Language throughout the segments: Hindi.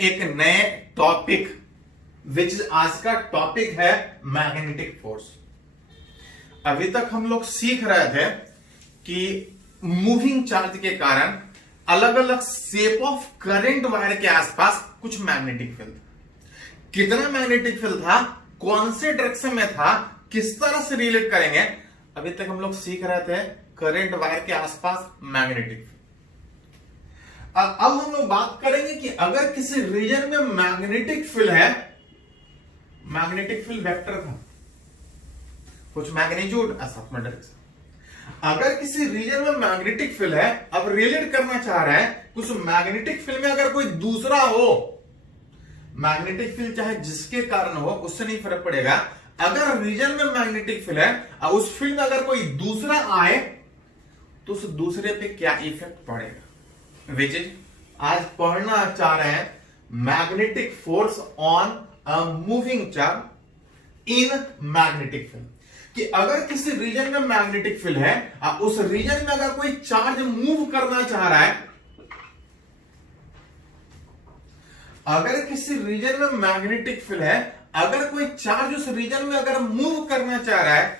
एक नए टॉपिक विच आज का टॉपिक है मैग्नेटिक फोर्स। अभी तक हम लोग सीख रहे थे कि मूविंग चार्ज के कारण अलग अलग शेप ऑफ करंट वायर के आसपास कुछ मैग्नेटिक फील्ड था। कितना मैग्नेटिक फील्ड था, कौन से डायरेक्शन में था, किस तरह से रिलेट करेंगे, अभी तक हम लोग सीख रहे थे करंट वायर के आसपास मैग्नेटिक फील्ड। अब हम लोग बात करेंगे कि अगर किसी रीजन में मैग्नेटिक फील्ड है, मैग्नेटिक फील्ड वेक्टर था, कुछ मैग्नीट्यूड साथ में डायरेक्शन। अगर किसी रीजन में मैग्नेटिक फील्ड है, अब रिलेट करना चाह रहा है उस मैग्नेटिक फील्ड में अगर कोई दूसरा हो, मैग्नेटिक फील्ड चाहे जिसके कारण हो उससे नहीं फर्क पड़ेगा। अगर रीजन में मैग्नेटिक फील्ड है और उस फील्ड में अगर कोई दूसरा आए तो उस दूसरे पे क्या इफेक्ट पड़ेगा, विच इज आज पढ़ना चाह रहे हैं magnetic force on a moving charge in magnetic field. कि अगर किसी रीजन में मैग्नेटिक फील्ड है और उस रीजन में अगर कोई चार्ज मूव करना चाह रहा है, अगर किसी रीजन में मैग्नेटिक फील्ड है, अगर कोई चार्ज उस रीजन में अगर मूव करना चाह रहा है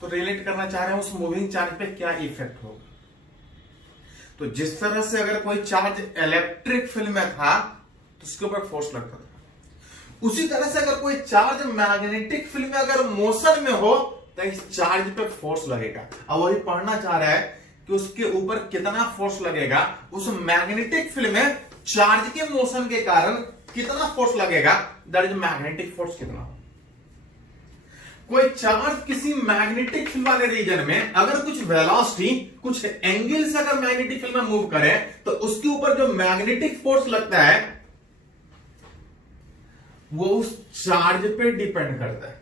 तो रिलेट करना चाह रहे हैं उस मूविंग चार्ज पे क्या इफेक्ट होगा। तो जिस तरह से अगर कोई चार्ज इलेक्ट्रिक फील्ड में था तो उसके ऊपर फोर्स लगता था, उसी तरह से अगर कोई चार्ज मैग्नेटिक फील्ड में अगर मोशन में हो तो इस चार्ज पे फोर्स लगेगा। अब वही पढ़ना चाह रहा है कि उसके ऊपर कितना फोर्स लगेगा, उस मैग्नेटिक फील्ड में चार्ज के मोशन के कारण कितना फोर्स लगेगा, दैट इज मैग्नेटिक फोर्स कितना हो। कोई चार्ज किसी मैग्नेटिक फील्ड वाले रीजन में अगर कुछ वेलोसिटी, कुछ एंगल से अगर मैग्नेटिक फील्ड में मूव करे तो उसके ऊपर जो मैग्नेटिक फोर्स लगता है वो उस चार्ज पे डिपेंड करता है।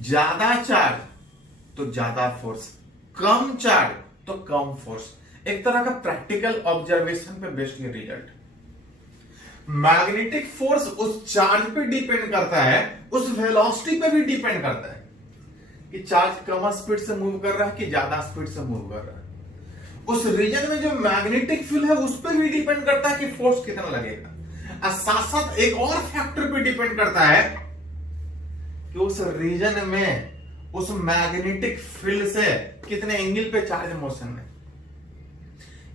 ज्यादा चार्ज तो ज्यादा फोर्स, कम चार्ज तो कम फोर्स। एक तरह का प्रैक्टिकल ऑब्जर्वेशन पे बेस्ड ये रिजल्ट। मैग्नेटिक फोर्स उस चार्ज पे डिपेंड करता है, उस वेलोसिटी पे भी डिपेंड करता है कि चार्ज कम स्पीड से मूव कर रहा है कि ज्यादा स्पीड से मूव कर रहा है। उस रीजन में जो मैग्नेटिक फील्ड है उस पर भी डिपेंड करता है कि फोर्स कितना लगेगा। और साथ साथ एक और फैक्टर पे डिपेंड करता है कि उस रीजन में उस मैग्नेटिक फील्ड से कितने एंगल पे चार्ज मोशन में।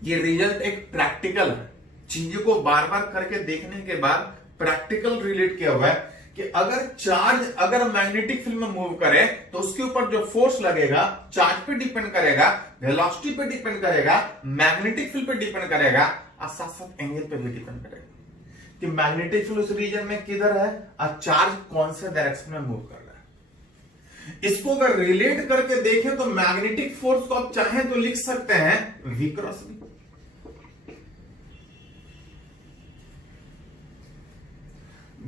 ये रिजल्ट एक प्रैक्टिकल है, चीजों को बार बार करके देखने के बाद प्रैक्टिकल रिलेट किया हुआ है कि अगर चार्ज अगर मैग्नेटिक फील्ड में मूव करे तो उसके ऊपर जो फोर्स लगेगा चार्ज पे डिपेंड करेगा, वेलोसिटी पे डिपेंड करेगा, मैग्नेटिक फील्ड पे डिपेंड करेगा और साथ साथ एंगल पे भी डिपेंड करेगा कि मैग्नेटिक फील्ड उस रीजन में किधर है और चार्ज कौन से डायरेक्शन में मूव कर रहा है। इसको अगर रिलेट करके देखें तो मैग्नेटिक फोर्स को आप चाहें तो लिख सकते हैं V क्रॉस V।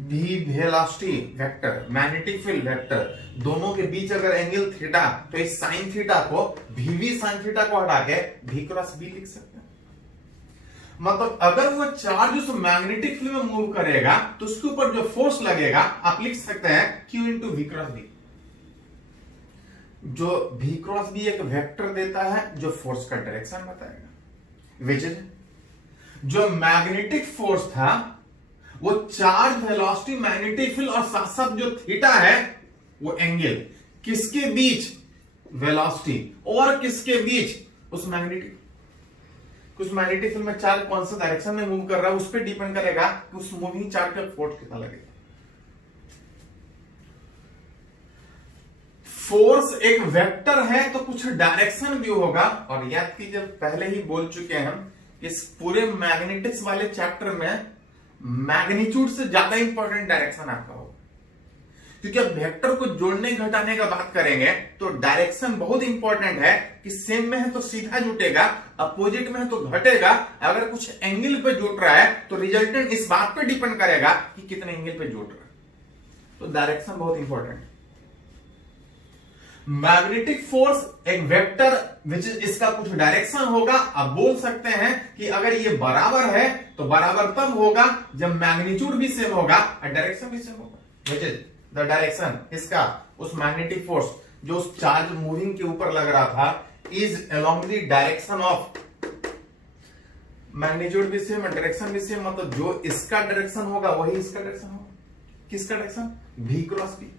भी velocity vector, magnetic field vector, दोनों के बीच अगर एंगल थीटा तो इस साइन थीटा को VV साइन थीटा को हटा के V क्रॉस V लिख सकते हैं। मतलब अगर वो चार्ज उस मैग्नेटिक फील्ड में मूव करेगा तो उसके ऊपर जो फोर्स लगेगा आप लिख सकते हैं Q into V cross V। जो V क्रॉस V एक वेक्टर देता है जो फोर्स का डायरेक्शन बताएगा, विच इज जो मैग्नेटिक फोर्स था वो चार्ज, वेलोसिटी, मैग्नेटिक फील्ड और साथ साथ जो थीटा है वो एंगल, किसके बीच, वेलोसिटी और किसके बीच, उस मैग्नेटिक फील्ड में चार्ज कौन सा डायरेक्शन में मूव कर रहा है उस पर डिपेंड करेगा कि उस मूविंग चार्ज का फोर्स कितना लगेगा। फोर्स एक वेक्टर है तो कुछ डायरेक्शन भी होगा। और याद कीजिए पहले ही बोल चुके हैं हम, इस पूरे मैग्नेटिक्स वाले चैप्टर में मैग्नीट्यूड से ज्यादा इंपॉर्टेंट डायरेक्शन आपका होगा, क्योंकि अब वेक्टर को जोड़ने घटाने का बात करेंगे तो डायरेक्शन बहुत इंपॉर्टेंट है कि सेम में है तो सीधा जुटेगा, अपोजिट में है तो घटेगा। अगर कुछ एंगल पे जुट रहा है तो रिजल्टेंट इस बात पे डिपेंड करेगा कि कितने एंगल पे जुट रहा है। तो डायरेक्शन बहुत इंपॉर्टेंट। मैग्नेटिक फोर्स एक वेक्टर विच इसका कुछ डायरेक्शन होगा। आप बोल सकते हैं कि अगर ये बराबर है तो बराबर तब होगा जब मैग्नीट्यूड भी सेम होगा और डायरेक्शन भी सेम होगा। विच इज द डायरेक्शन इसका उस मैग्नेटिक फोर्स जो उस चार्ज मूविंग के ऊपर लग रहा था is along the direction of magnitude भी सेम, डायरेक्शन भी सेम, मतलब जो इसका डायरेक्शन होगा वही इसका डायरेक्शन होगा। किसका direction? V cross B.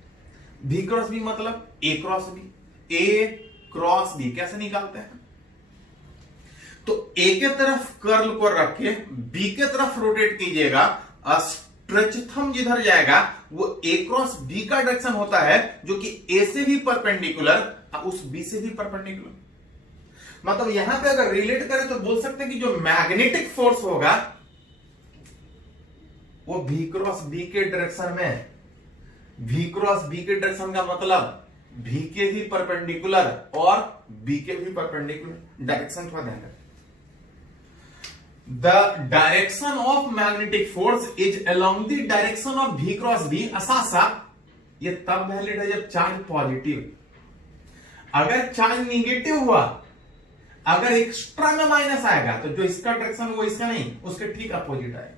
V cross B मतलब A cross B. A cross B कैसे निकालते हैं? तो A के तरफ कर्ल को रख के B के तरफ रोटेट कीजिएगा, स्ट्रेच थंब जिधर जाएगा वो A क्रॉस B का डायरेक्शन होता है, जो कि A से भी परपेंडिकुलर उस B से भी परपेंडिकुलर। मतलब यहां पे अगर रिलेट करें तो बोल सकते हैं कि जो मैग्नेटिक फोर्स होगा वो V क्रॉस B के डायरेक्शन में, V क्रॉस B के डायरेक्शन का मतलब V के भी परपेंडिकुलर और B के भी परपेंडिकुलर डायरेक्शन थोड़ा ध्यान रखें। The direction of magnetic force is along the direction of V cross B। असा ये तब वैलिड है जब चार्ज पॉजिटिव। अगर चार्ज निगेटिव हुआ, अगर एक्स्ट्रा में माइनस आएगा तो जो इसका डायरेक्शन वो इसका नहीं, उसके ठीक अपोजिट आएगा।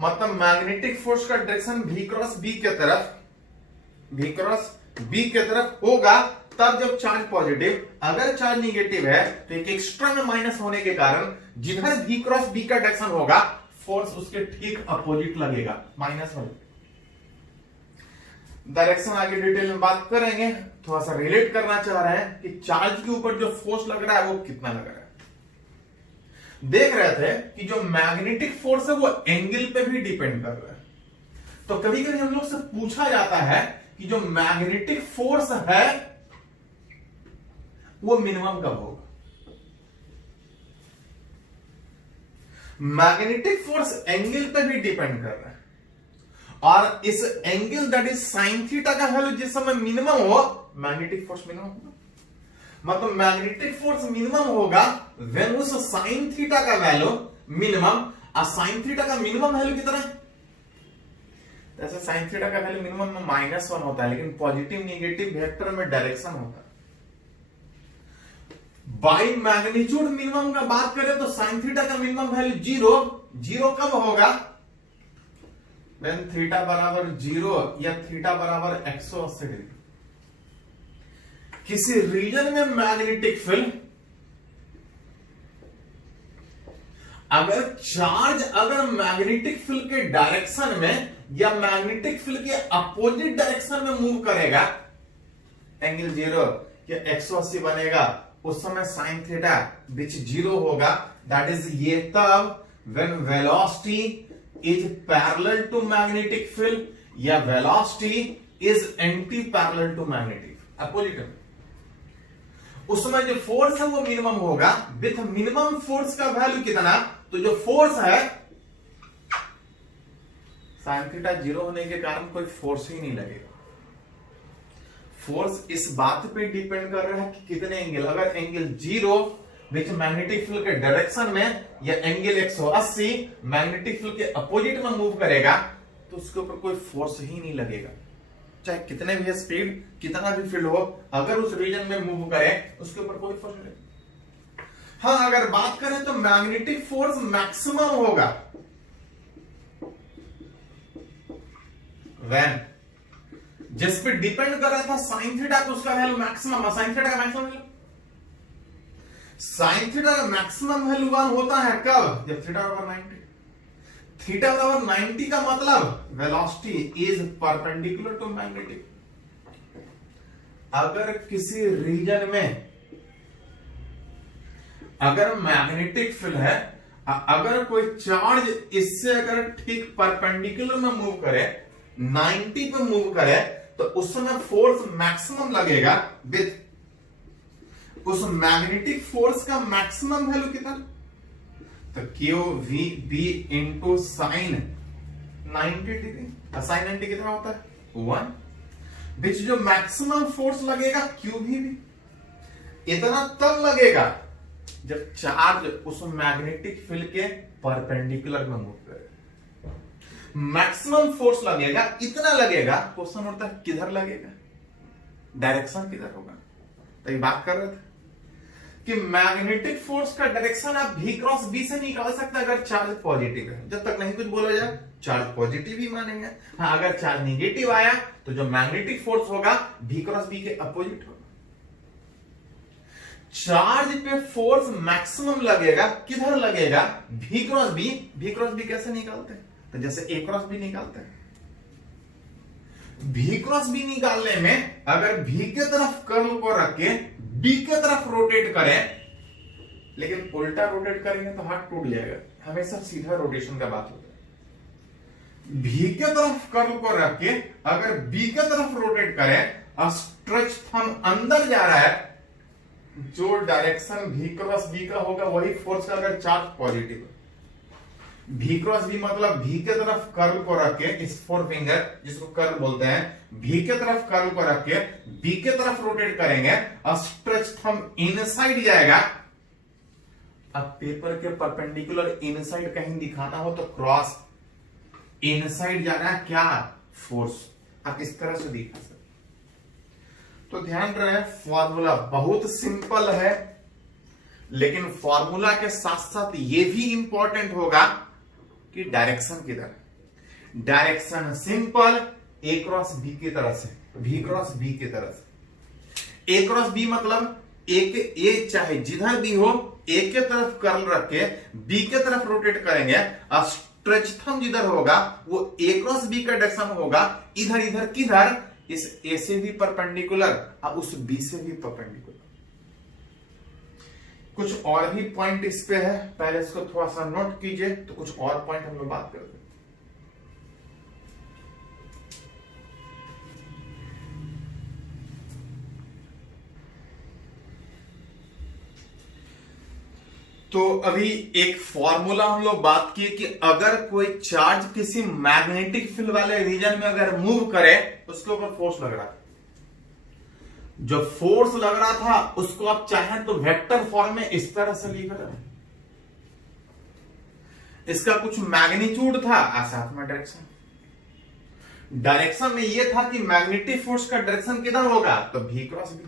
मतलब मैग्नेटिक फोर्स का डायरेक्शन V क्रॉस B के तरफ, V क्रॉस B के तरफ होगा तब जब चार्ज पॉजिटिव। अगर चार्ज निगेटिव है तो एक एक्स्ट्रा में माइनस होने के कारण जिधर V क्रॉस B का डायरेक्शन होगा फोर्स उसके ठीक अपोजिट लगेगा, माइनस हो। डायरेक्शन आगे डिटेल में बात करेंगे। थोड़ा सा रिलेट करना चाह रहे हैं कि चार्ज के ऊपर जो फोर्स लग रहा है वो कितना लग रहा है। देख रहे थे कि जो मैग्नेटिक फोर्स है वो एंगल पे भी डिपेंड कर रहा है। तो कभी कभी हम लोग से पूछा जाता है कि जो मैग्नेटिक फोर्स है वो मिनिमम कब होगा। मैग्नेटिक फोर्स एंगल पे भी डिपेंड कर रहा है, और इस angle that is sine theta का वैल्यू जिस समय मिनिमम हो, मैग्नेटिक फोर्स मिनिमम होगा। मतलब मैग्नेटिक फोर्स मिनिमम होगा व्हेन उस साइन थीटा का वैल्यू मिनिमम, और साइन थीटा का मिनिमम वैल्यू कितना है? जैसे साइन थीटा का वैल्यू मिनिमम में -1 होता है, लेकिन पॉजिटिव निगेटिव वेक्टर में डायरेक्शन होता है। बाई मैग्नीट्यूड मिनिमम का बात करें तो साइन थीटा का मिनिमम वैल्यू 0 कब होगा? व्हेन थीटा बराबर 0 या थीटा बराबर 180 डिग्री। किसी रीजन में मैग्नेटिक फील्ड अगर मैग्नेटिक फील्ड के डायरेक्शन में या मैग्नेटिक फील्ड के अपोजिट डायरेक्शन में मूव करेगा, एंगल 0 या 180 बनेगा, उस समय साइन थीटा विच 0 होगा। दैट इज ये तब when velocity is parallel to magnetic field या velocity is anti parallel to magnetic, opposite. उस समय जो फोर्स है वो मिनिमम होगा। विथ मिनिमम फोर्स का वैल्यू कितना? तो जो फोर्स है साइन थीटा 0 होने के कारण कोई फोर्स ही नहीं लगेगा। फोर्स इस बात पे डिपेंड कर रहा है कि कितने एंगल, अगर एंगल 0 विच मैग्नेटिक फील्ड के डायरेक्शन में या एंगल 180 मैग्नेटिक फील्ड के अपोजिट में मूव करेगा तो उसके ऊपर कोई फोर्स ही नहीं लगेगा। चाहे कितने भी स्पीड, कितना भी फील्ड हो, अगर उस रीजन में मूव करे उसके ऊपर कोई फोर्स नहीं। हाँ, अगर बात करें तो मैग्नेटिक फोर्स मैक्सिमम होगा व्हेन, जिस पे डिपेंड कर रहा था साइन थीटा, तो उसका वैल्यू मैक्सिमम, साइन थीटा का मैक्सिमम वैल्यू, साइन थीटा का मैक्सिमम वैल्यू 1 होता है कब? जब थीटा बराबर 90। थीटा बराबर 90 का मतलब velocity is perpendicular to magnetic. अगर किसी रीजन में अगर मैग्नेटिक फील्ड है, अगर कोई चार्ज इससे अगर ठीक परपेंडिकुलर में मूव करे, 90 पे मूव करे, तो उस समय फोर्स मैक्सिमम लगेगा। विथ उस मैग्नेटिक फोर्स का मैक्सिमम वैल्यू कितना? तो Q V B into sine 90 degree. Sine 90 कितना होता है? 1। विच जो मैक्सिमम फोर्स लगेगा क्यू वी बी, इतना तब लगेगा जब चार्ज उस मैग्नेटिक फील्ड के परपेंडिकुलर में मूव करे। मैक्सिमम फोर्स लगेगा, इतना लगेगा। क्वेश्चन उठता है किधर लगेगा, डायरेक्शन किधर होगा। तो ये बात कर रहे थे कि मैग्नेटिक फोर्स का डायरेक्शन आप V क्रॉस B से निकाल सकते हैं अगर चार्ज पॉजिटिव है। जब तक नहीं कुछ बोला जाए चार्ज पॉजिटिव ही मानेंगे। हाँ, अगर चार्ज निगेटिव आया तो जो मैग्नेटिक फोर्स होगा V क्रॉस B के अपोजिट होगा। चार्ज पे फोर्स मैक्सिमम लगेगा, किधर लगेगा? V cross B। V cross B कैसे निकालते हैं? तो जैसे A क्रॉस B निकालते हैं। V क्रॉस B निकालने में अगर V के तरफ कर्ल को रख के B के तरफ रोटेट करें, लेकिन उल्टा रोटेट करेंगे तो हाथ टूट जाएगा, हमेशा सीधा रोटेशन का बात होता है। V के तरफ कर्ल को रख के अगर B के तरफ रोटेट करें और स्ट्रेच थंब अंदर जा रहा है, जो डायरेक्शन V क्रॉस B का होगा वही फोर्स का अगर charge positive. V cross B मतलब V के तरफ कर्ल को रख के, इस फोर फिंगर जिसको कर्ल बोलते हैं, V के तरफ कर्ल को रख के B के तरफ रोटेट करेंगे और स्ट्रेच थंब इनसाइड जाएगा। अब पेपर के परपेंडिकुलर इनसाइड कहीं दिखाना हो तो क्रॉस, इनसाइड जाना है क्या? फोर्स। आप इस तरह से दिखा सकते। तो ध्यान रहे फॉर्मूला बहुत सिंपल है, लेकिन फॉर्मूला के साथ साथ ये भी इंपॉर्टेंट होगा कि डायरेक्शन किधर। Direction simple, A cross B की तरह से, V क्रॉस B की तरह से। A क्रॉस B मतलब A चाहे जिधर भी हो, A के तरफ कर्ल रख के B के तरफ रोटेट करेंगे और स्ट्रेच थंब जिधर होगा वो A क्रॉस B का डायरेक्शन होगा। इधर इधर किधर? इस A से भी परपेंडिकुलर और उस B से भी परपेंडिकुलर। कुछ और भी पॉइंट इस पे है, पहले इसको थोड़ा सा नोट कीजिए, तो कुछ और पॉइंट हम लोग बात करते हैं। तो अभी एक फॉर्मूला हम लोग बात किए कि अगर कोई चार्ज किसी मैग्नेटिक फील्ड वाले रीजन में अगर मूव करे, उसके ऊपर फोर्स लग रहा है, जो फोर्स लग रहा था उसको आप चाहें तो वेक्टर फॉर्म में इस तरह से लिख रहे हैं। इसका कुछ मैग्नीट्यूड था और साथ में डायरेक्शन। डायरेक्शन में यह था कि मैग्नेटिक फोर्स का डायरेक्शन किधर होगा? तो V cross B।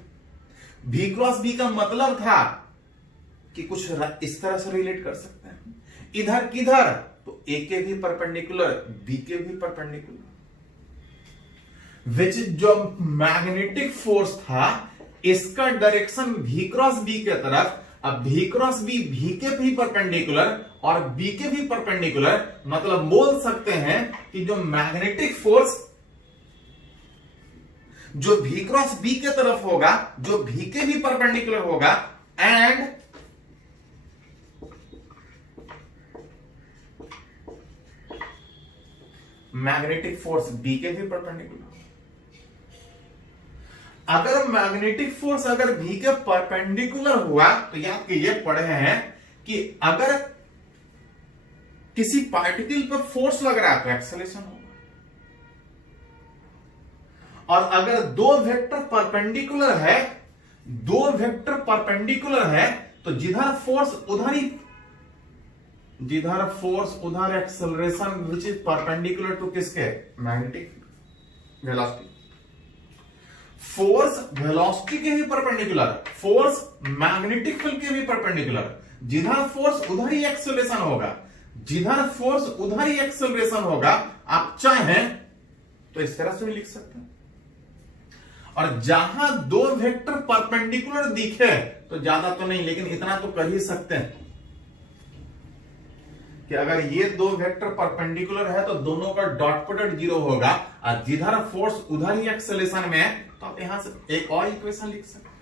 V cross B का मतलब था कि कुछ इस तरह से रिलेट कर सकते हैं। इधर किधर? तो A के भी परपेंडिकुलर, B के भी परपेंडिकुलर। विच जो मैग्नेटिक फोर्स था इसका डायरेक्शन V क्रॉस B के तरफ, अब V क्रॉस B V के भी परपेंडिकुलर और B के भी परपेंडिकुलर, मतलब बोल सकते हैं कि जो मैग्नेटिक फोर्स जो V क्रॉस B के तरफ होगा, जो V के भी परपेंडिकुलर होगा, एंड मैग्नेटिक फोर्स B के भी परपेंडिकुलर। अगर मैग्नेटिक फोर्स अगर V के परपेंडिकुलर हुआ तो याद कीजिए, पढ़े हैं कि अगर किसी पार्टिकल पर फोर्स लग रहा है तो एक्सेलरेशन होगा, और अगर दो वेक्टर परपेंडिकुलर है, दो वेक्टर परपेंडिकुलर है तो जिधर फोर्स उधर acceleration which is perpendicular to किसके? Magnetic velocity. फोर्स वेलोसिटी के भी परपेंडिकुलर, फोर्स मैग्नेटिक फील्ड के भी परपेंडिकुलर। जिधर फोर्स उधर ही एक्सेलरेशन होगा, जिधर फोर्स उधर ही एक्सेलरेशन होगा। आप चाहें तो इस तरह से भी लिख सकते हैं। और जहां दो वेक्टर परपेंडिकुलर दिखे, तो ज्यादा तो नहीं लेकिन इतना तो कर ही सकते हैं कि अगर ये दो वेक्टर परपेंडिकुलर है तो दोनों का डॉट प्रोडक्ट 0 होगा, और जिधर फोर्स उधर ही एक्सेलरेशन में है, तो आप यहां से एक और इक्वेशन लिख सकते हैं।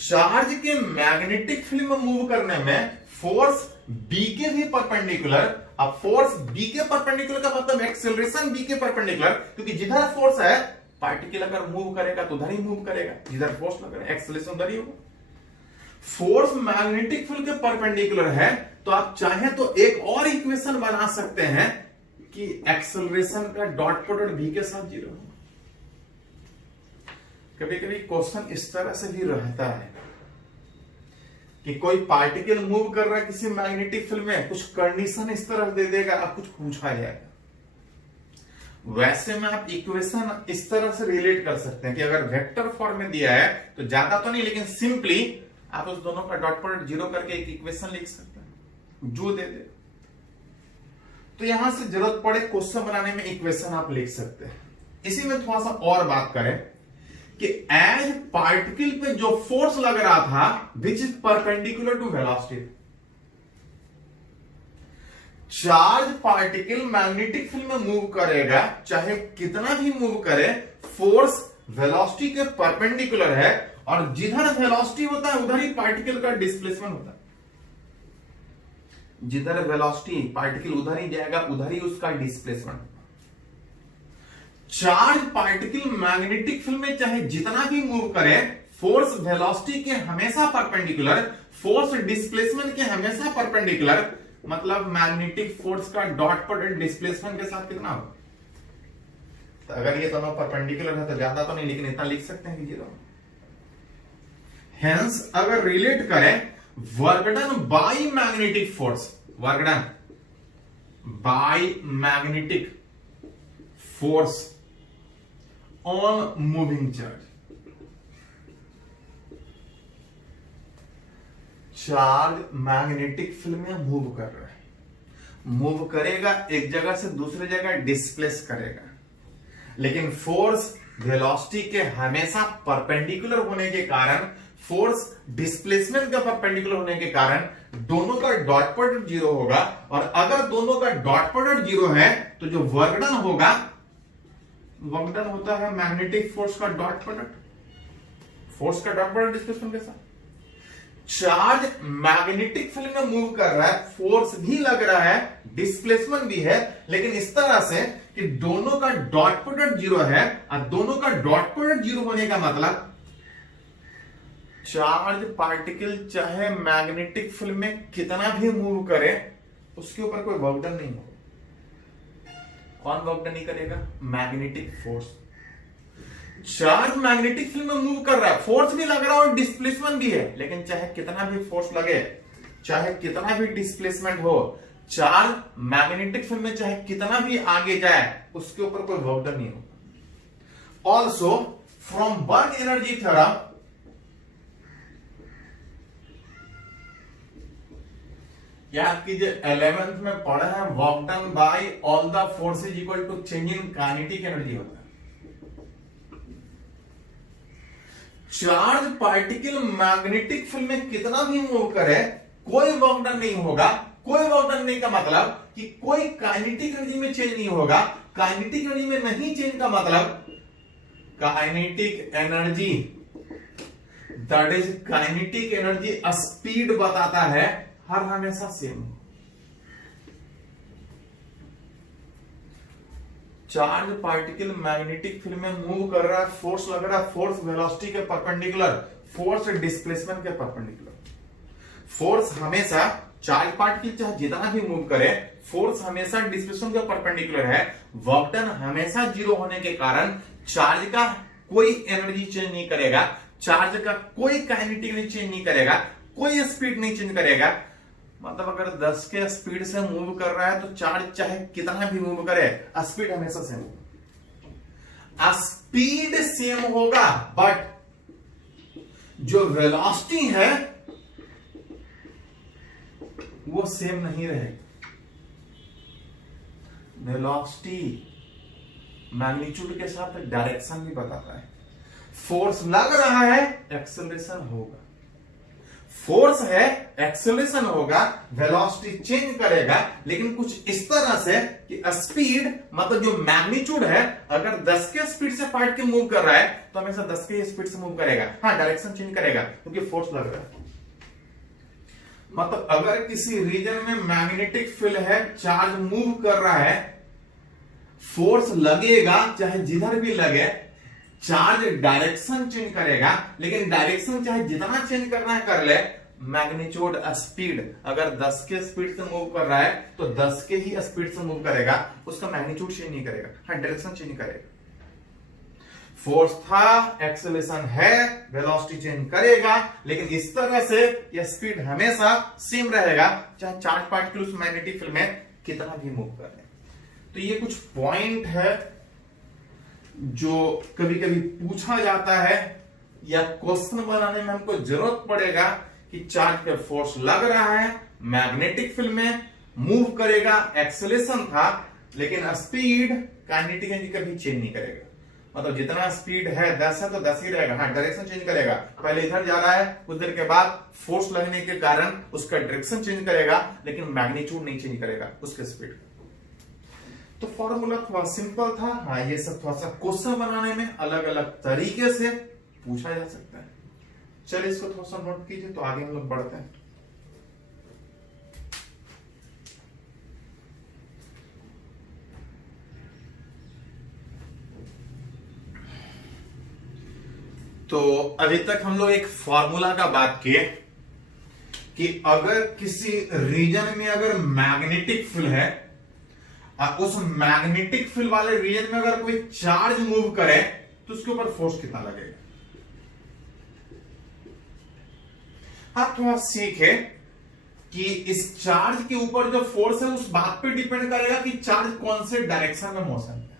चार्ज के मैग्नेटिक फील्ड में मूव करने में फोर्स B के भी परपेंडिकुलर, अब फोर्स B के परपेंडिकुलर का मतलब एक्सेलरेशन B के परपेंडिकुलर, क्योंकि जिधर फोर्स है पार्टिकल अगर मूव करेगा तो उधर ही मूव करेगा, जिधर फोर्स लग रहा है एक्सेलरेशन उधर ही होगा। फोर्स मैग्नेटिक फील्ड के परपेंडिकुलर है तो आप चाहें तो एक और इक्वेशन बना सकते हैं कि एक्सेलरेशन का डॉट प्रोडक्ट V के साथ 0 होगा। कभी कभी क्वेश्चन इस तरह से भी रहता है कि कोई पार्टिकल मूव कर रहा है किसी मैग्नेटिक फील्ड में, कुछ कंडीशन इस तरह दे देगा, अब कुछ पूछा जाएगा। वैसे में आप इक्वेशन इस तरह से रिलेट कर सकते हैं कि अगर वेक्टर फॉर्म में दिया है तो ज्यादा तो नहीं, लेकिन सिंपली आप उस दोनों का डॉट प्रोडक्ट 0 करके एक इक्वेशन लिख सकते हैं जो दे दे। तो यहां से जरूरत पड़े क्वेश्चन बनाने में इक्वेशन आप लिख सकते हैं। इसी में थोड़ा सा और बात करें कि एज पार्टिकल पे जो फोर्स लग रहा था which is perpendicular to velocity. Charge particle magnetic field में मूव करेगा, चाहे कितना भी मूव करे, फोर्स वेलोसिटी के परपेंडिकुलर है, और जिधर वेलोसिटी होता है उधर ही पार्टिकल का डिस्प्लेसमेंट होता है। जिधर वेलोसिटी पार्टिकल उधर ही जाएगा, उधर ही उसका displacement. Charge particle magnetic field में चाहे जितना भी मूव करे, फोर्स वेलोसिटी के हमेशा परपेंडिकुलर, फोर्स डिस्प्लेसमेंट के हमेशा परपेंडिकुलर। मतलब मैग्नेटिक फोर्स का डॉट प्रोडक्ट डिस्प्लेसमेंट के साथ कितना होगा? तो अगर ये दोनों परपेंडिकुलर है तो ज्यादा तो नहीं, लेकिन इतना लिख सकते हैं कि जीरो। हेंस अगर रिलेट करें work done by magnetic force, work done by magnetic force on moving charge, charge magnetic field में मूव कर रहा है, मूव करेगा एक जगह से दूसरी जगह, डिस्प्लेस करेगा, लेकिन फोर्स वेलोसिटी के हमेशा परपेंडिकुलर होने के कारण, फोर्स डिस्प्लेसमेंट का परपेंडिकुलर होने के कारण दोनों का डॉट प्रोडक्ट जीरो होगा। और अगर दोनों का डॉट प्रोडक्ट जीरो है तो जो वर्क डन होगा, वर्क डन होता है मैग्नेटिक फोर्स का डॉट प्रोडक्ट, फोर्स का डॉट प्रोडक्ट डिस्प्लेसमेंट के साथ। चार्ज मैग्नेटिक फील्ड में मूव कर रहा है, फोर्स भी लग रहा है, डिस्प्लेसमेंट भी है, लेकिन इस तरह से कि दोनों का डॉट प्रोडक्ट जीरो है। और दोनों का डॉट प्रोडक्ट जीरो होने का मतलब चार्ज पार्टिकल चाहे मैग्नेटिक फील्ड में कितना भी मूव करे, उसके ऊपर कोई वर्क डन नहीं होगा। कौन वर्क डन नहीं करेगा? Magnetic force. Charge magnetic field में मूव कर रहा है, फोर्स भी लग रहा है और डिस्प्लेसमेंट भी है, लेकिन चाहे कितना भी फोर्स लगे, चाहे कितना भी डिस्प्लेसमेंट हो, चार्ज मैग्नेटिक फील्ड में चाहे कितना भी आगे जाए, उसके ऊपर कोई वर्क डन नहीं होगा। Also from work energy theorem, याद कीजिए 11th में पढ़ा है work done by all the forces equal to change in kinetic energy होता है। चार्ज पार्टिकल मैग्नेटिक फील्ड में कितना भी मूव करे, कोई वर्क डन नहीं होगा। कोई वर्क डन नहीं का मतलब कि कोई काइनेटिक एनर्जी में चेंज नहीं होगा। काइनेटिक एनर्जी में नहीं चेंज का मतलब kinetic energy, that is kinetic energy speed बताता है, हर हमेशा same. Charge particle magnetic field में मूव कर रहा है, फोर्स लग रहा है, फोर्स वेलोसिटी के परपेंडिकुलर, फोर्स डिस्प्लेसमेंट के परपेंडिकुलर। फोर्स हमेशा चार्ज पार्टिकल चाहे जितना भी मूव करे, फोर्स हमेशा डिस्प्लेसमेंट के परपेंडिकुलर है। वर्क डन हमेशा जीरो होने के कारण चार्ज का कोई एनर्जी चेंज नहीं करेगा, चार्ज का कोई काइनेटिक एनर्जी चेंज नहीं करेगा, कोई स्पीड नहीं चेंज करेगा। मतलब अगर 10 के स्पीड से मूव कर रहा है तो चार्ज चाहे कितना भी मूव करे, स्पीड हमेशा सेम होगा। स्पीड सेम होगा, बट जो वेलोसिटी है वो सेम नहीं रहेगी। वेलोसिटी मैग्नीट्यूड के साथ डायरेक्शन भी बताता है। फोर्स लग रहा है, एक्सेलरेशन होगा। फोर्स है, एक्सेलरेशन होगा, वेलोसिटी चेंज करेगा, लेकिन कुछ इस तरह से कि स्पीड मतलब जो मैग्नीट्यूड है, अगर 10 के स्पीड से पार्टिकल मूव कर रहा है तो हमेशा 10 के स्पीड से मूव करेगा। हाँ, डायरेक्शन चेंज करेगा क्योंकि फोर्स लग रहा है। मतलब अगर किसी रीजन में मैग्नेटिक फील्ड है, चार्ज मूव कर रहा है, फोर्स लगेगा चाहे जिधर भी लगे, चार्ज डायरेक्शन चेंज करेगा, लेकिन डायरेक्शन चाहे जितना चेंज करना है कर ले। मैग्नीट्यूड स्पीड अगर 10 के स्पीड से मूव कर रहा है तो 10 के ही स्पीड से मूव करेगा, उसका मैग्नीट्यूड चेंज नहीं करेगा। हाँ, डायरेक्शन चेंज करेगा। फोर्स था, एक्सेलरेशन है, वेलोसिटी चेंज करेगा, लेकिन इस तरह से यह स्पीड हमेशा सेम रहेगा चाहे चार्ज पार्टिकल उस मैग्नेटिक फील्ड में कितना भी मूव कर ले। तो ये कुछ पॉइंट है जो कभी कभी पूछा जाता है या क्वेश्चन बनाने में हमको जरूरत पड़ेगा कि चार्ज पे फोर्स लग रहा है, मैग्नेटिक फील्ड में मूव करेगा, एक्सेलरेशन था, लेकिन स्पीड काइनेटिक एनर्जी कभी चेंज नहीं करेगा। मतलब जितना स्पीड है 10 है तो 10 ही रहेगा। हाँ, डायरेक्शन चेंज करेगा, पहले इधर जा रहा है, कुछ देर के बाद फोर्स लगने के कारण उसका डायरेक्शन चेंज करेगा, लेकिन मैग्नीट्यूड नहीं चेंज करेगा उसके स्पीड का। तो फॉर्मूला थोड़ा सिंपल था। हाँ, ये सब थोड़ा सा क्वेश्चन बनाने में अलग अलग तरीके से पूछा जा सकता है। चलिए इसको थोड़ा सा नोट कीजिए, तो आगे हम लोग बढ़ते हैं। तो अभी तक हम लोग एक फॉर्मूला का बात किए कि अगर किसी रीजन में अगर मैग्नेटिक फील्ड है और उस मैग्नेटिक फील्ड वाले रीजन में अगर कोई चार्ज मूव करे तो उसके ऊपर फोर्स कितना लगेगा। आप थोड़ा सीखे कि इस चार्ज के ऊपर जो फोर्स है उस बात पे डिपेंड करेगा कि चार्ज कौन से डायरेक्शन में मोशन है।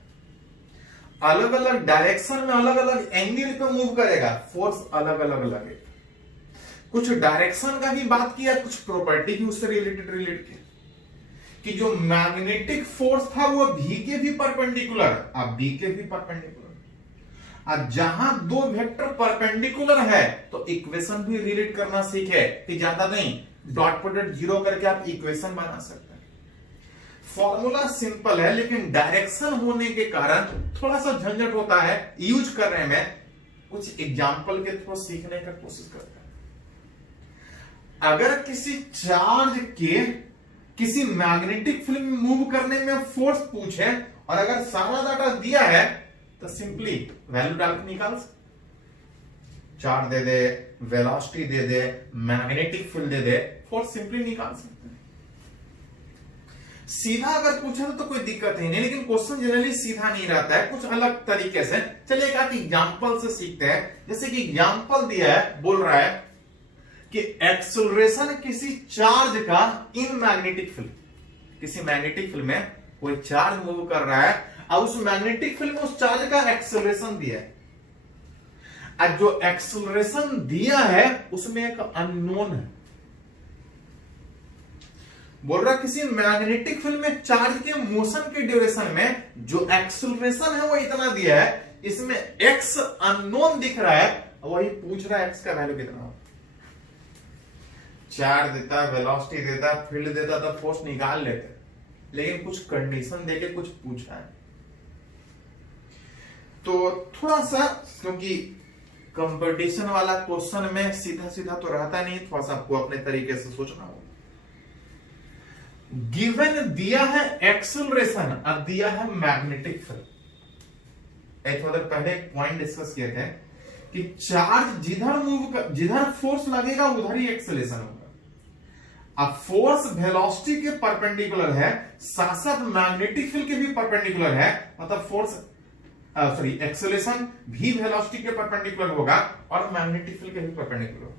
अलग अलग डायरेक्शन में अलग अलग एंगल पे मूव करेगा, फोर्स अलग अलग लगेगा। कुछ डायरेक्शन का भी बात किया, कुछ प्रॉपर्टी भी उससे रिलेटेड किया कि जो मैग्नेटिक फोर्स था वो भी के भी परपेंडिकुलर, अब बी के भी परपेंडिकुलर। अब जहां दो वेक्टर परपेंडिकुलर है तो इक्वेशन भी रिलेट करना सीखे कि ज्यादा नहीं, डॉट प्रोडक्ट जीरो करके आप इक्वेशन बना सकते हैं। फॉर्मूला सिंपल है, लेकिन डायरेक्शन होने के कारण थोड़ा सा झंझट होता है यूज करने में। कुछ एग्जाम्पल के थ्रू सीखने का कोशिश करते हैं। अगर किसी चार्ज के किसी मैग्नेटिक फील्ड में मूव करने में फोर्स पूछे और अगर सारा डाटा दिया है तो सिंपली वैल्यू डाल के निकाल सकते। चार्ज दे दे, वेलोसिटी दे दे, मैग्नेटिक फील्ड दे दे, फोर्स सिंपली निकाल सकते हैं। सीधा अगर पूछे तो कोई दिक्कत ही नहीं, लेकिन क्वेश्चन जनरली सीधा नहीं रहता है, कुछ अलग तरीके से। चलिए एक एग्जांपल से सीखते हैं। जैसे कि एग्जांपल दिया है, बोल रहा है कि एक्सेलरेशन किसी चार्ज का इन मैग्नेटिक फील्ड, किसी मैग्नेटिक फील्ड में कोई चार्ज मूव कर रहा है और उस मैग्नेटिक फील्ड में उस चार्ज का एक्सेलरेशन दिया है। अब जो एक्सेलरेशन दिया है उसमें एक अननोन है। बोल रहा किसी मैग्नेटिक फील्ड में चार्ज के मोशन के ड्यूरेशन में जो एक्सेलरेशन है वो इतना दिया है, इसमें एक्स अननोन दिख रहा है, वही पूछ रहा है एक्स का वैल्यू कितना हो। चार्ज देता, वेलोसिटी देता, फील्ड देता तो फोर्स निकाल लेते, लेकिन कुछ कंडीशन देके कुछ पूछा है। तो थोड़ा सा, क्योंकि कंपटीशन वाला क्वेश्चन में सीधा सीधा तो रहता नहीं, थोड़ा सा आपको अपने तरीके से सोचना होगा। गिवन दिया है एक्सेलरेशन, अब दिया है मैग्नेटिक फील्ड। एक थोड़ा पहले एक पॉइंट डिस्कस किए थे कि चार्ज जिधर फोर्स लगेगा उधर ही एक्सेलरेशन होगा। अब फोर्स वेलोसिटी के परपेंडिकुलर है, साथ साथ मैग्नेटिक फील्ड के भी परपेंडिकुलर है, मतलब फोर्स एक्सेलरेशन भी वेलोसिटी के परपेंडिकुलर होगा और मैग्नेटिक फील्ड के भी परपेंडिकुलर होगा।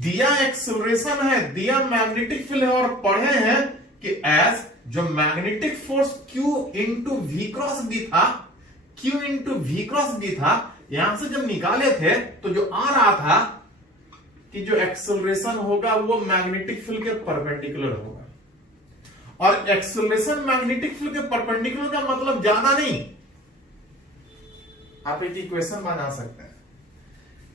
दिया एक्सेलरेशन है, दिया मैग्नेटिक फील्ड है और पढ़े हैं कि एज जो magnetic force Q into V cross B था, Q into V cross B था, यहां से जब निकाले थे तो जो आ रहा था कि जो एक्सेलरेशन होगा वो मैग्नेटिक फील्ड के परपेंडिकुलर होगा। और एक्सेलरेशन मैग्नेटिक फील्ड के परपेंडिकुलर का मतलब ज्यादा नहीं, आप एक इक्वेशन बना सकते हैं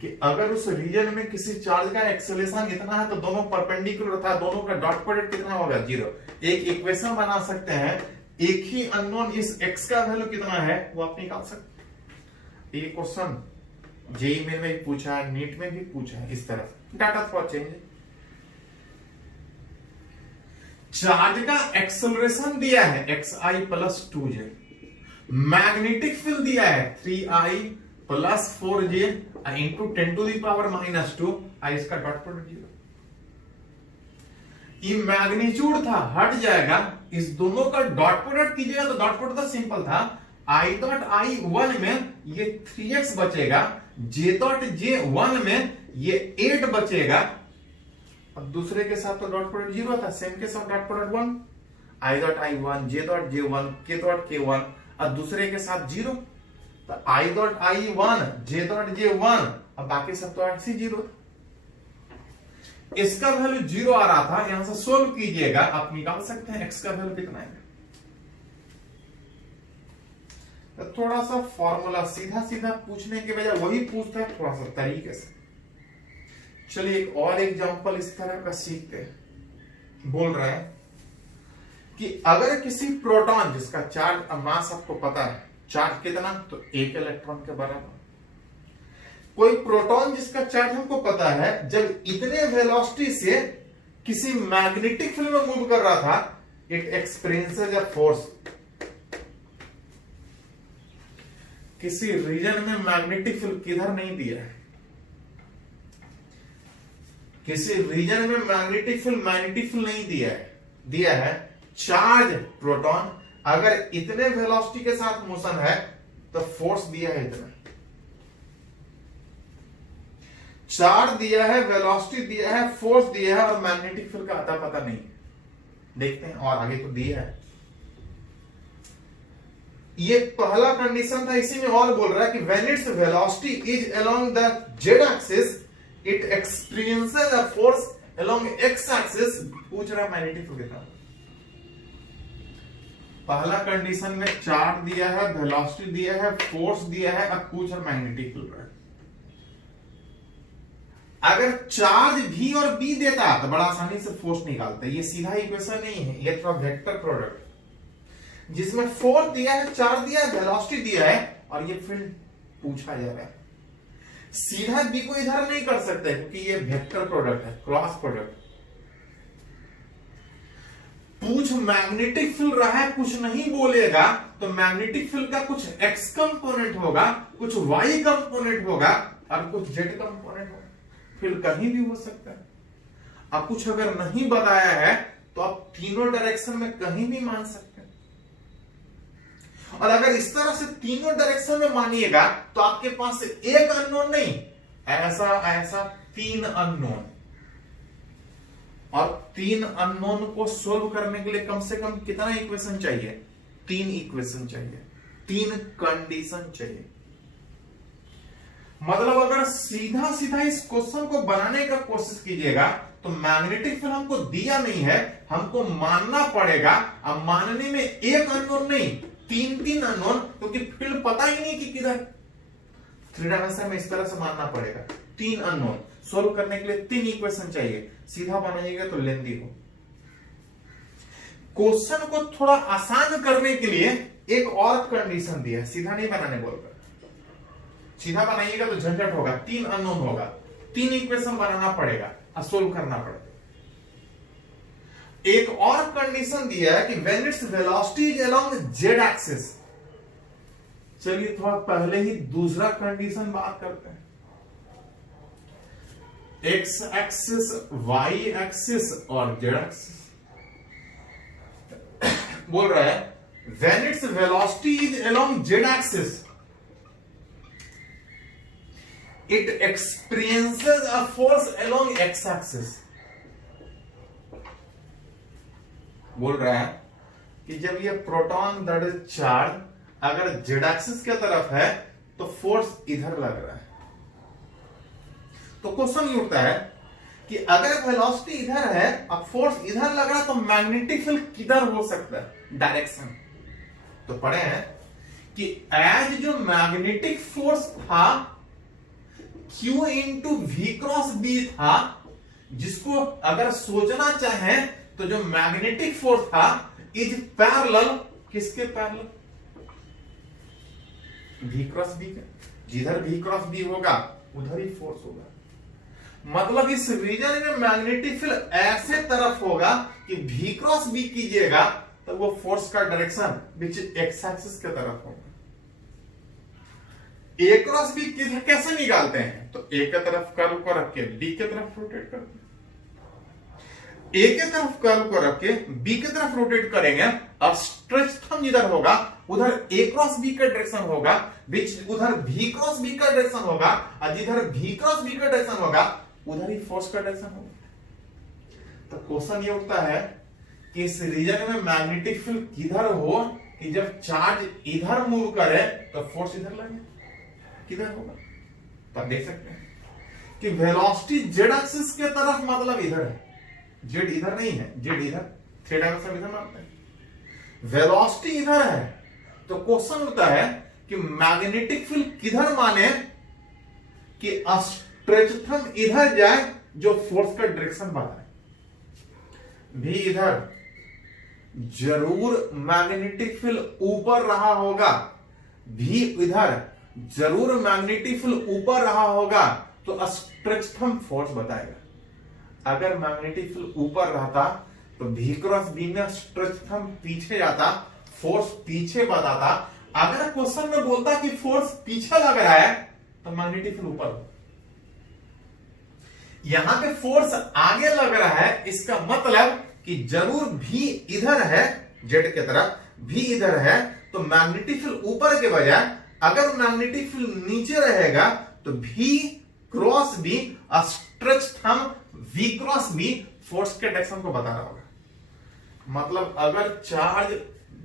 कि अगर उस रीजन में किसी चार्ज का एक्सेलरेशन इतना है तो दोनों परपेंडिकुलर था, दोनों का डॉट प्रोडक्ट कितना होगा, 0। एक इक्वेशन बना सकते हैं, एक ही अननोन इस x का वैल्यू कितना है वो आप निकाल सकते हैं। ये क्वेश्चन जेईई में भी पूछा है, नीट में भी पूछा है, इस तरह डाटा थोड़ा चेंज है। चार्ज का एक्सेलरेशन दिया है xi plus 2j, magnetic field दिया है 3i plus 4j into 10 to the power minus 2, इसका डॉट प्रोडक्ट 0। ये मैग्नीट्यूड था, हट जाएगा, इस दोनों का डॉट प्रोडक्ट कीजिएगा तो डॉट प्रोडक्ट तो सिंपल था, i डॉट i 1 में ये 3x बचेगा, j डॉट j 1 में ये 8 बचेगा। अब दूसरे के साथ तो डॉट प्रोडक्ट 0 था, सेम के साथ dot product 1, i dot i 1, j dot j 1, k dot k 1, अब दूसरे के साथ 0, तो i dot i 1, j dot j 1, अब बाकी सब तो ऐसे 0। इसका वैल्यू 0 आ रहा था, यहां से सोल्व कीजिएगा, आप निकाल सकते हैं x का वैल्यू कितना है। तो थोड़ा सा फॉर्मूला सीधा सीधा पूछने के बजाय वही पूछता है थोड़ा सा तरीके से। चलिए एक और एग्जांपल इस तरह का सीखते हैं। बोल रहे हैं कि अगर किसी प्रोटॉन जिसका चार्ज मास आपको पता है, चार्ज कितना, तो 1 इलेक्ट्रॉन के बराबर। कोई प्रोटॉन जिसका चार्ज हमको पता है, जब इतने वेलोसिटी से किसी मैग्नेटिक फील्ड में मूव कर रहा था, इट एक्सपीरियंसेस अ फोर्स। किसी रीजन में मैग्नेटिक फील्ड किधर नहीं दिया है, किसी रीजन में मैग्नेटिक फील्ड नहीं दिया है चार्ज प्रोटॉन अगर इतने वेलोसिटी के साथ मोशन है तो फोर्स दिया है इतना, चार्ज दिया है, वेलोसिटी दिया है, फोर्स दिया है, और मैग्नेटिक फील्ड का अता पता नहीं। देखते हैं और आगे तो दिया है। ये पहला कंडीशन था, इसी में और बोल रहा है कि when its velocity is along the Z axis it experiences a force along x axis. पूछ रहा मैग्नेटिक फील्ड कितना। पहला कंडीशन में चार्ज दिया है, वेलोसिटी दिया है, फोर्स दिया है, अब पूछ रहा मैग्नेटिक फील्ड है। अगर चार्ज भी और बी देता तो बड़ा आसानी से फोर्स निकालता है। ये सीधा इक्वेशन नहीं है, ये थोड़ा वेक्टर प्रोडक्ट जिसमें फोर्स दिया है, चार्ज दिया है, वेलोसिटी दिया है, और ये फील्ड पूछा जा रहा है। सीधा बी को इधर नहीं कर सकते क्योंकि ये वेक्टर प्रोडक्ट है, क्रॉस प्रोडक्ट। पूछ मैग्नेटिक फील्ड रहा है, कुछ नहीं बोलेगा तो मैग्नेटिक फील्ड का कुछ एक्स कंपोनेंट होगा, कुछ वाई कंपोनेंट होगा, और कुछ जेड कंपोनेंट होगा। फील्ड कहीं भी हो सकता है। अब कुछ अगर नहीं बताया है तो आप तीनों डायरेक्शन में कहीं भी मान सकते हैं। और अगर इस तरह से तीनों डायरेक्शन में मानिएगा तो आपके पास एक अननोन नहीं, ऐसा 3 अननोन, और 3 अननोन को सोल्व करने के लिए कम से कम कितना इक्वेशन चाहिए? 3 इक्वेशन चाहिए, 3 कंडीशन चाहिए। मतलब अगर सीधा सीधा इस क्वेश्चन को बनाने का कोशिश कीजिएगा तो मैग्नेटिक फील्ड हमको दिया नहीं है, हमको मानना पड़ेगा। अब मानने में एक अननोन नहीं, 3 अननोन, क्योंकि फील्ड पता ही नहीं कि किधर। 3 डायमेंशन में इस तरह से मानना पड़ेगा। 3 अननोन सोल्व करने के लिए 3 इक्वेशन चाहिए। सीधा बनाइएगा तो लेंदी हो। क्वेश्चन को थोड़ा आसान करने के लिए एक और कंडीशन दिया है, सीधा नहीं बनाने बोलकर। सीधा बनाइएगा तो झंझट होगा, 3 अननोन होगा, 3 इक्वेशन बनाना पड़ेगा और सोल्व करना पड़ेगा। एक और कंडीशन दिया है कि when its velocity is along Z axis. चलिए थोड़ा पहले ही दूसरा कंडीशन बात करते हैं। एक्स एक्सिस, वाई एक्सिस और जेड एक्सिस। बोल रहा है when its velocity is along Z axis it experiences a force along x axis। बोल रहा है कि जब ये प्रोटॉन दैट इज चार्ज अगर जेड एक्सिस की तरफ है तो फोर्स इधर लग रहा है। तो क्वेश्चन ये उठता है कि अगर वेलोसिटी इधर है अब फोर्स इधर लग रहा है तो मैग्नेटिक फील्ड किधर हो सकता है? डायरेक्शन। तो पढ़े हैं कि एज जो मैग्नेटिक फोर्स था Q into V cross B था, जिसको अगर सोचना चाहें तो जो मैग्नेटिक फोर्स था इज पैरेलल, किसके पैरेलल? वी क्रॉस बी के। जिधर वी क्रॉस बी होगा उधर ही फोर्स होगा। मतलब इस रीजन में मैग्नेटिक फील्ड ऐसे तरफ होगा कि वी क्रॉस बी कीजिएगा तो वो फोर्स का डायरेक्शन विच एक्स एक्सिस के तरफ होगा। ए क्रॉस बी कैसे निकालते हैं? तो ए के तरफ कर्व को रख के बी के तरफ रोटेट करते हैं। ए के तरफ कर्व को रख के बी के तरफ रोटेट करेंगे, अब स्ट्रेच थंब जिधर होगा उधर ए क्रॉस बी का डायरेक्शन होगा, विच उधर भी क्रॉस बी का डायरेक्शन होगा, और जिधर भी क्रॉस बी का डायरेक्शन होगा उधर ही फोर्स का डायरेक्शन होगा। तो क्वेश्चन ये उठता है कि इस रीजन में मैग्नेटिक फील्ड किधर हो कि जब चार्ज इधर मूव करे तो फोर्स इधर लगे, किधर होगा? तो आप देख सकते हैं कि वेलोसिटी जेड एक्सिस के तरफ मतलब इधर है, जेड इधर नहीं है, जेड इधर, 3 डायमेंशन इधर मानते हैं। वेलोसिटी इधर है तो क्वेश्चन होता है कि मैग्नेटिक फील्ड किधर माने कि स्ट्रेच थंब इधर जाए जो फोर्स का डायरेक्शन बताए, भी इधर जरूर मैग्नेटिक फील्ड ऊपर रहा होगा, भी इधर जरूर मैग्नेटिक फील्ड ऊपर रहा होगा, तो स्ट्रेच थंब फोर्स बताएगा। अगर मैग्नेटिक फील्ड ऊपर रहता तो भी क्रॉस बी में स्ट्रेच थंब पीछे जाता, फोर्स पीछे बताता। अगर क्वेश्चन में बोलता कि फोर्स पीछे लग रहा है तो मैग्नेटिक फील्ड ऊपर हो। यहां पे फोर्स आगे लग रहा है, इसका मतलब कि जरूर भी इधर है, जेड की तरफ भी इधर है, तो मैग्नेटिक फील्ड ऊपर के बजाय अगर मैग्नेटिक फील्ड नीचे रहेगा तो भी cross B stretch thumb V cross B force के डायरेक्शन को बता रहा होगा। मतलब अगर चार्ज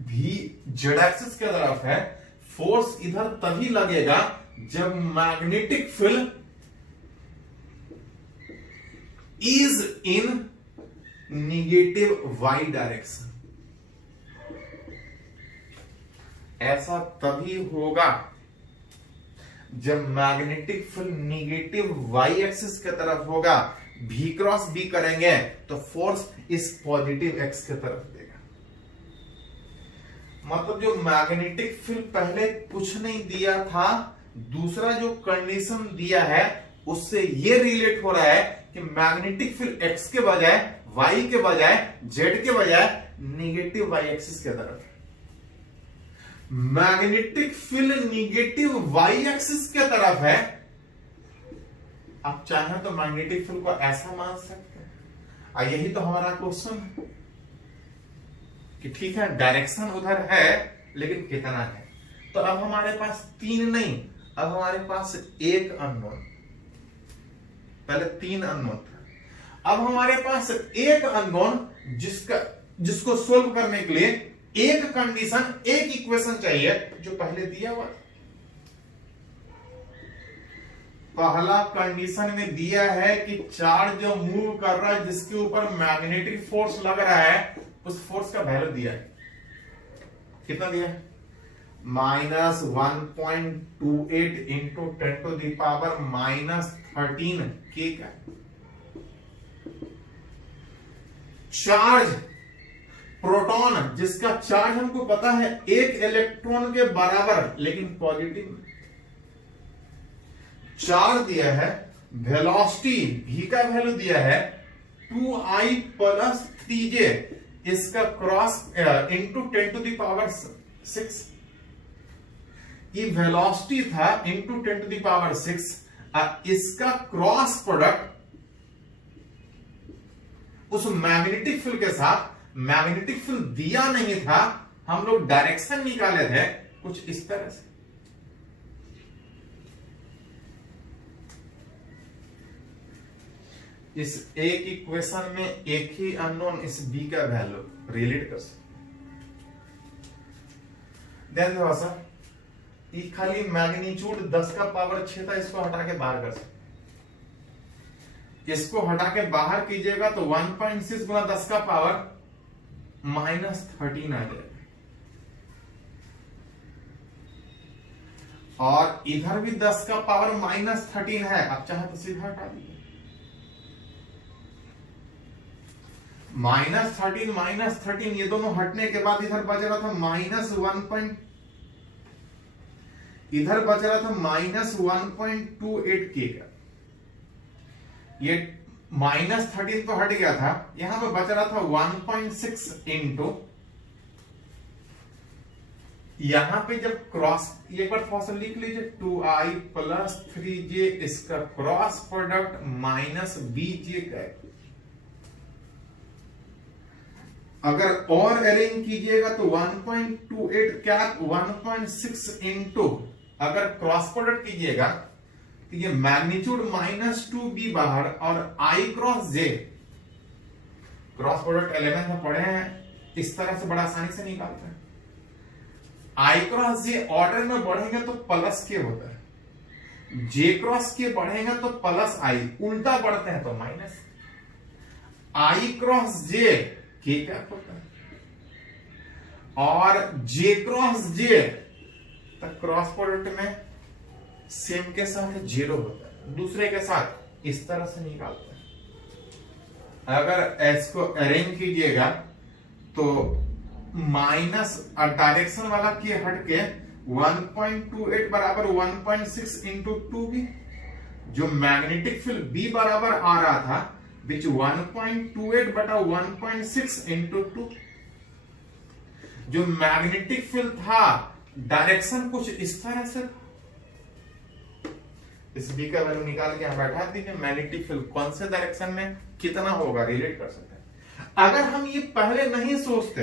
भी जेड एक्सिस की तरफ है, फोर्स इधर तभी लगेगा जब magnetic field is in negative Y direction. ऐसा तभी होगा जब magnetic field negative Y axis की तरफ होगा, भी क्रॉस बी करेंगे तो फोर्स इस पॉजिटिव एक्स की तरफ देगा। मतलब जो मैग्नेटिक फील्ड पहले कुछ नहीं दिया था, दूसरा जो कंडीशन दिया है उससे ये रिलेट हो रहा है कि मैग्नेटिक फील्ड एक्स के बजाय वाई के बजाय जेड के बजाय निगेटिव वाई एक्सिस की तरफ है। Magnetic field negative Y axis की तरफ है, आप चाहें तो मैग्नेटिक फील्ड को ऐसा मान सकते हैं। यही तो हमारा क्वेश्चन है कि ठीक है डायरेक्शन उधर है लेकिन कितना है। तो अब हमारे पास तीन नहीं, अब हमारे पास एक अननोन, पहले तीन अननोन था, अब हमारे पास एक अननोन जिसको सोल्व करने के लिए एक कंडीशन, एक इक्वेशन चाहिए जो पहले दिया हुआ था। पहला कंडीशन में दिया है कि चार्ज जो मूव कर रहा है जिसके ऊपर मैग्नेटिक फोर्स लग रहा है, उस फोर्स का वैल्यू दिया है। कितना दिया है? -1.28 इंटू 10⁻⁻13 के का। चार्ज प्रोटॉन जिसका चार्ज हमको पता है एक इलेक्ट्रॉन के बराबर लेकिन पॉजिटिव, चार्ज दिया है, वेलोसिटी v का वैल्यू दिया है 2i + 3j, इसका क्रॉस इंटू 10⁻⁶, ये वेलोसिटी था इंटू 10⁻⁶, इसका क्रॉस प्रोडक्ट उस मैग्नेटिक फील्ड के साथ, मैग्नेटिक फील्ड दिया नहीं था, हम लोग डायरेक्शन निकाले थे कुछ इस तरह से। इस एक इक्वेशन में एक ही अननोन इस b का वैल्यू रिलेट कर सकते। ध्यान दो सर, ये खाली मैग्नीट्यूड 10⁻6 था, इसको हटा के बाहर कर सकते। इसको हटा के बाहर कीजिएगा तो 1.6 गुना 10⁻⁻13 आ जाएगा। और इधर भी 10⁻⁻13 है, आप चाहे तो सीधा हटा दीजिए। -13 ये दोनों हटने के बाद इधर बच रहा था -1. इधर बच रहा था -1.28 के का। ये -13 तो हट गया था, यहां पे बच रहा था 1.6 इंटू, यहां पे जब क्रॉस, एक बार थोड़ा सा लिख लीजिए, 2i + 3j, इसका क्रॉस प्रोडक्ट -bj का। अगर और अरेंज कीजिएगा तो 1.28 कैप 1.6 इंटू, अगर क्रॉस प्रोडक्ट कीजिएगा तो ये मैग्नीट्यूड -2b बाहर और i cross j, cross product 11 में पढ़े हैं, इस तरह से बड़ा आसानी से निकालते हैं। i क्रॉस j ऑर्डर में बढ़ेंगे तो प्लस के होता है, j क्रॉस के बढ़ेंगे तो प्लस i, उल्टा बढ़ते हैं तो माइनस। i क्रॉस j के क्या होता है और j क्रॉस j तो क्रॉस प्रोडक्ट में सेम के साथ 0 होता है, दूसरे के साथ इस तरह से निकालते हैं। अगर एस को अरेंज कीजिएगा तो माइनस डायरेक्शन वाला की हट के 1.28 बराबर 1.6 इंटू 2b, जो मैग्नेटिक फील्ड B बराबर आ रहा था विच 1.28 बटा 1.6 इंटू 2, जो मैग्नेटिक फील्ड था डायरेक्शन कुछ इस तरह से, इस B का वैल्यू निकाल के यहां बैठा दीजिए, मैग्नेटिक फील्ड कौन से डायरेक्शन में कितना होगा रिलेट कर सकते हैं। अगर हम ये पहले नहीं सोचते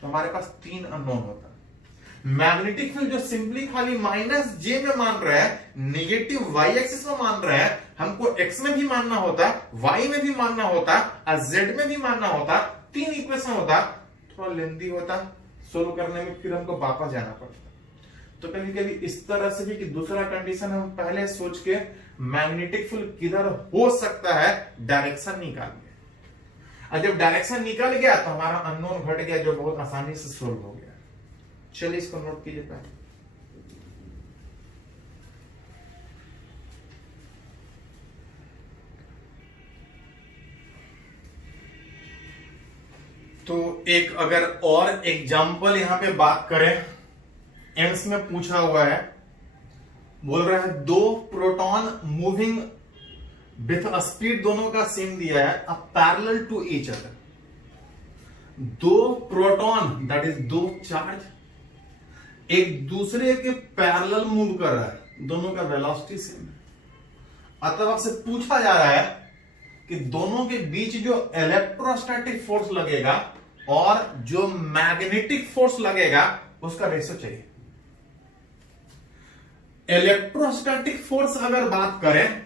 तो हमारे पास 3 अननोन होता। मैग्नेटिक फील्ड जो सिंपली खाली माइनस जे में मान रहा है, नेगेटिव वाई एक्सिस में मान रहा है, हमको एक्स में भी मानना होता, वाई में भी मानना होता और जेड में भी मानना होता, 3 इक्वेशन होता, थोड़ा लेंथी होता, सोल्व करने में फिर हमको वापस जाना पड़ता। तो कभी कभी इस तरह से भी कि दूसरा कंडीशन हम पहले सोच के मैग्नेटिक फील्ड किधर हो सकता है डायरेक्शन निकाल गया, और जब डायरेक्शन निकल गया तो हमारा अननोन घट गया, जो बहुत आसानी से सोल्व हो गया। चलिए इसको नोट कीजिए पहले। तो एक अगर और एग्जांपल यहां पे बात करें, एम्स में पूछा हुआ है, बोल रहा है 2 प्रोटॉन मूविंग विथ स्पीड दोनों का सेम दिया है, a parallel to each other. 2 proton that is 2 charge एक दूसरे के पैरेलल मूव कर रहा है, दोनों का वेलोसिटी सेम है। अतः से पूछा जा रहा है कि दोनों के बीच जो इलेक्ट्रोस्टैटिक फोर्स लगेगा और जो मैग्नेटिक फोर्स लगेगा उसका रेशो चाहिए। इलेक्ट्रोस्टैटिक फोर्स अगर बात करें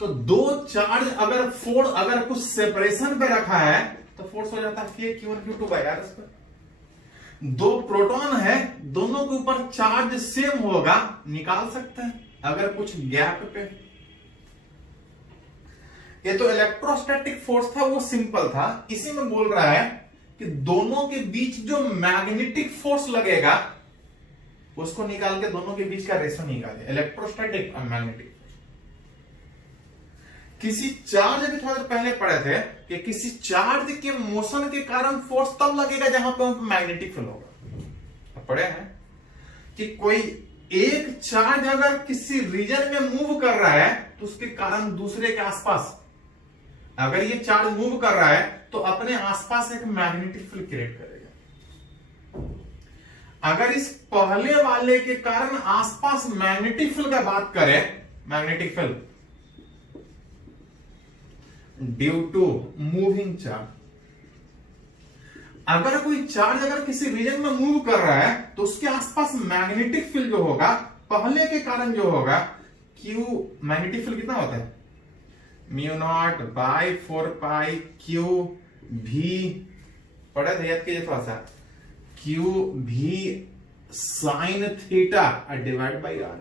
तो 2 चार्ज अगर फोर्स अगर कुछ सेपरेशन पे रखा है तो फोर्स हो जाता है Q1 Q2 bye R square. 2 proton है, दोनों के ऊपर चार्ज सेम होगा, निकाल सकते हैं अगर कुछ गैप पे। ये तो इलेक्ट्रोस्टैटिक फोर्स था वो सिंपल था, इसी में बोल रहा है कि दोनों के बीच जो मैग्नेटिक फोर्स लगेगा उसको निकाल के दोनों के बीच का रेशो निकाले, इलेक्ट्रोस्टैटिक और मैग्नेटिक। किसी चार्ज भी थोड़ा देर पहले पढ़े थे कि किसी चार्ज के मोशन के कारण फोर्स तब लगेगा जहां पर मैग्नेटिक फील्ड होगा। पढ़े हैं कि कोई एक चार्ज अगर किसी रीजन में मूव कर रहा है तो उसके कारण दूसरे के आसपास, अगर ये चार्ज मूव कर रहा है तो अपने आसपास एक मैग्नेटिक फील्ड क्रिएट करेगा। अगर इस पहले वाले के कारण आसपास मैग्नेटिक फील्ड का बात करें, magnetic field due to moving charge, अगर कोई चार्ज अगर किसी रीजन में मूव कर रहा है तो उसके आसपास मैग्नेटिक फील्ड जो होगा पहले के कारण जो होगा, क्यू मैग्नेटिक फील्ड कितना होता है μ0 बाय 4 पाई क्यू भी, पढ़ा था याद कीजिए थोड़ा सा, Q V sine theta divide by R.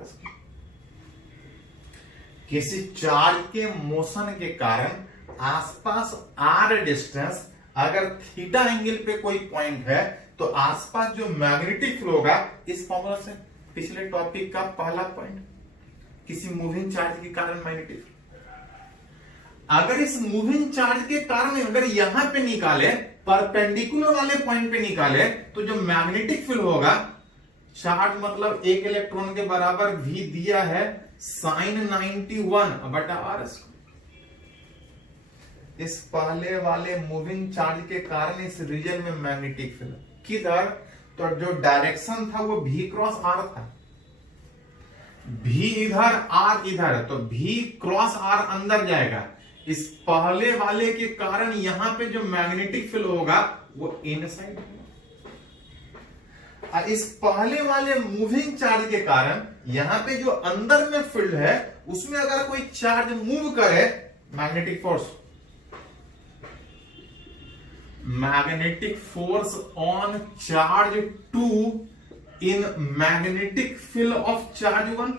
किसी चार्ज के मोशन के कारण आसपास आर डिस्टेंस, अगर थीटा एंगल पे कोई पॉइंट है तो आसपास जो मैग्नेटिक फ्लो होगा, इस फॉर्मूला से पिछले टॉपिक का पहला पॉइंट, किसी मूविंग चार्ज के कारण मैग्नेटिक, अगर इस मूविंग चार्ज के कारण अगर यहां पे निकाले, परपेंडिकुलर वाले पॉइंट पे निकाले, तो जो मैग्नेटिक फील्ड होगा, चार्ज मतलब एक इलेक्ट्रॉन के बराबर भी दिया है साइन 91 बटा आर स्क्वायर। इस पहले वाले मूविंग चार्ज के कारण इस रीजन में मैग्नेटिक फील्ड किधर, तो जो डायरेक्शन था वो V क्रॉस R था, V इधर R इधर, तो V क्रॉस R अंदर जाएगा। इस पहले वाले के कारण यहां पे जो मैग्नेटिक फील्ड होगा वो इनसाइड होगा, और इस पहले वाले मूविंग चार्ज के कारण यहां पे जो अंदर में फील्ड है उसमें अगर कोई चार्ज मूव करे, magnetic force, magnetic force on charge 2 in magnetic field of charge 1,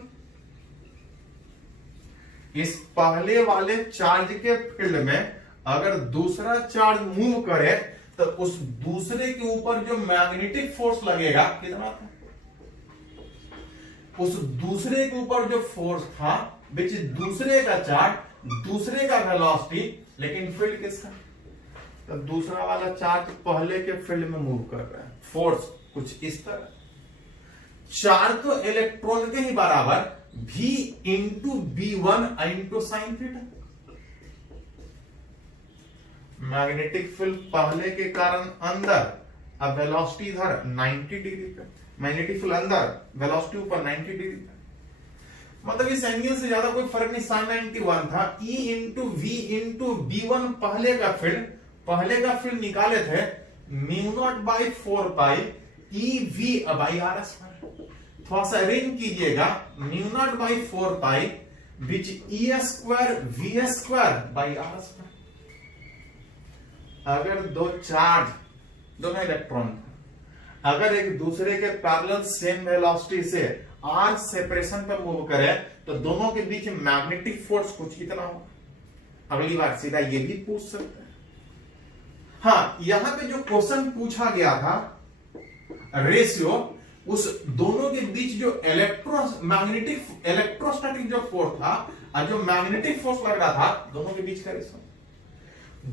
इस पहले वाले चार्ज के फील्ड में अगर दूसरा चार्ज मूव करे तो उस दूसरे के ऊपर जो मैग्नेटिक फोर्स लगेगा कितना था, उस दूसरे के ऊपर जो फोर्स था विच दूसरे का चार्ज, दूसरे का वेलोसिटी, लेकिन फील्ड किसका, तो दूसरा वाला चार्ज पहले के फील्ड में मूव कर रहा है, फोर्स कुछ इस तरह। चार्ज तो इलेक्ट्रॉन के ही बराबर v into B1 into sine theta. Magnetic field पहले के कारण अंदर, अब वेलोसिटी इधर 90 डिग्री पे, मैग्नेटिक फील्ड अंदर, वेलोसिटी ऊपर 90 डिग्री पे, मतलब इस एंगल से ज्यादा कोई फर्क नहीं। साइन 91 था। E into V into B1 पहले का फील्ड निकाले थे mu naught by 4 pi EV by R square. थोड़ा सा अरेंज कीजिएगा, mu naught by 4 pi which E square V square by R square. अगर दो चार्ज, दोनों इलेक्ट्रॉन, अगर एक दूसरे के पैरेलल सेम वेलोसिटी से r सेपरेशन पर मूव करे तो दोनों के बीच मैग्नेटिक फोर्स कुछ कितना होगा। अगली बार सीधा ये भी पूछ सकते हैं। हाँ, यहां पे जो क्वेश्चन पूछा गया था रेशियो, उस दोनों के बीच जो इलेक्ट्रोस्टैटिक जो फोर्स था और जो मैग्नेटिक फोर्स लग रहा था, दोनों के बीच का रेशियो।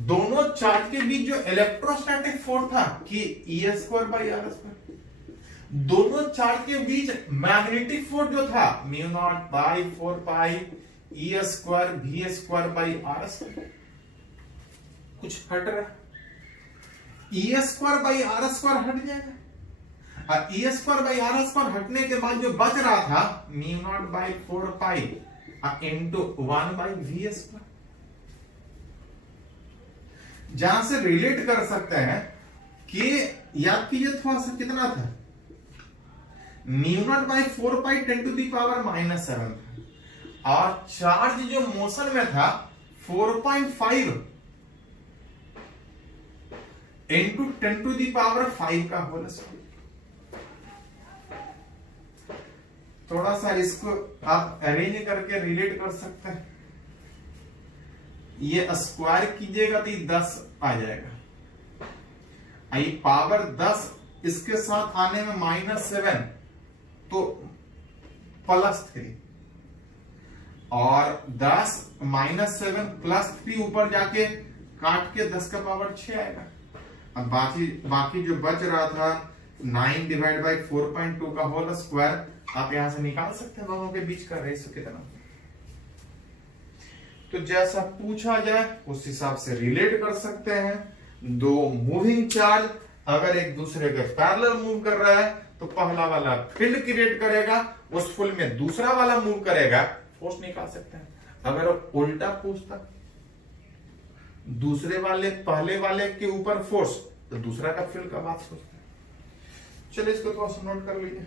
दोनों चार्ज के बीच जो इलेक्ट्रोस्टैटिक फोर्स था कि E square by R square, दोनों चार्ज के बीच मैग्नेटिक फोर्स जो था mu naught by 4 pi E square V square by R square. कुछ हट रहा है, E square by R square हट जाएगा, और E square by R square हटने के बाद जो बच रहा था mu naught by 4 pi into 1 by V square. जहां से रिलेट कर सकते हैं कि याद कीजिए थोड़ा सा, कितना था, mu naught by 4 pi 10 to the power -7 था, और चार्ज जो मोशन में था 4.5 इंटू 10 टू दी पावर 5 का होल स्क्वायर। थोड़ा सा इसको आप अरेंज करके रिलेट कर सकते हैं। ये स्क्वायर कीजिएगा तो ये 10 आ जाएगा, ये पावर 10 इसके साथ आने में -7 तो +3, और 10 -7 +3 ऊपर जाके काट के 10 का पावर 6 आएगा। अब बाकी जो बच रहा था 9 डिवाइड बाई 4.2 का होल स्क्वायर, आप यहां से निकाल सकते हैं दोनों के बीच का रेशियो कितना। तो जैसा पूछा जाए उस हिसाब से रिलेट कर सकते हैं। दो मूविंग चार्ज अगर एक दूसरे के पैरेलल मूव कर रहा है तो पहला वाला फील्ड क्रिएट करेगा, उस फील्ड में दूसरा वाला मूव करेगा, फोर्स निकाल सकते हैं। अगर उल्टा पूछता, दूसरे वाले पहले वाले के ऊपर फोर्स, तो दूसरा का फील्ड का बात सोचते हैं। चलिए इसको थोड़ा सा नोट कर लीजिए।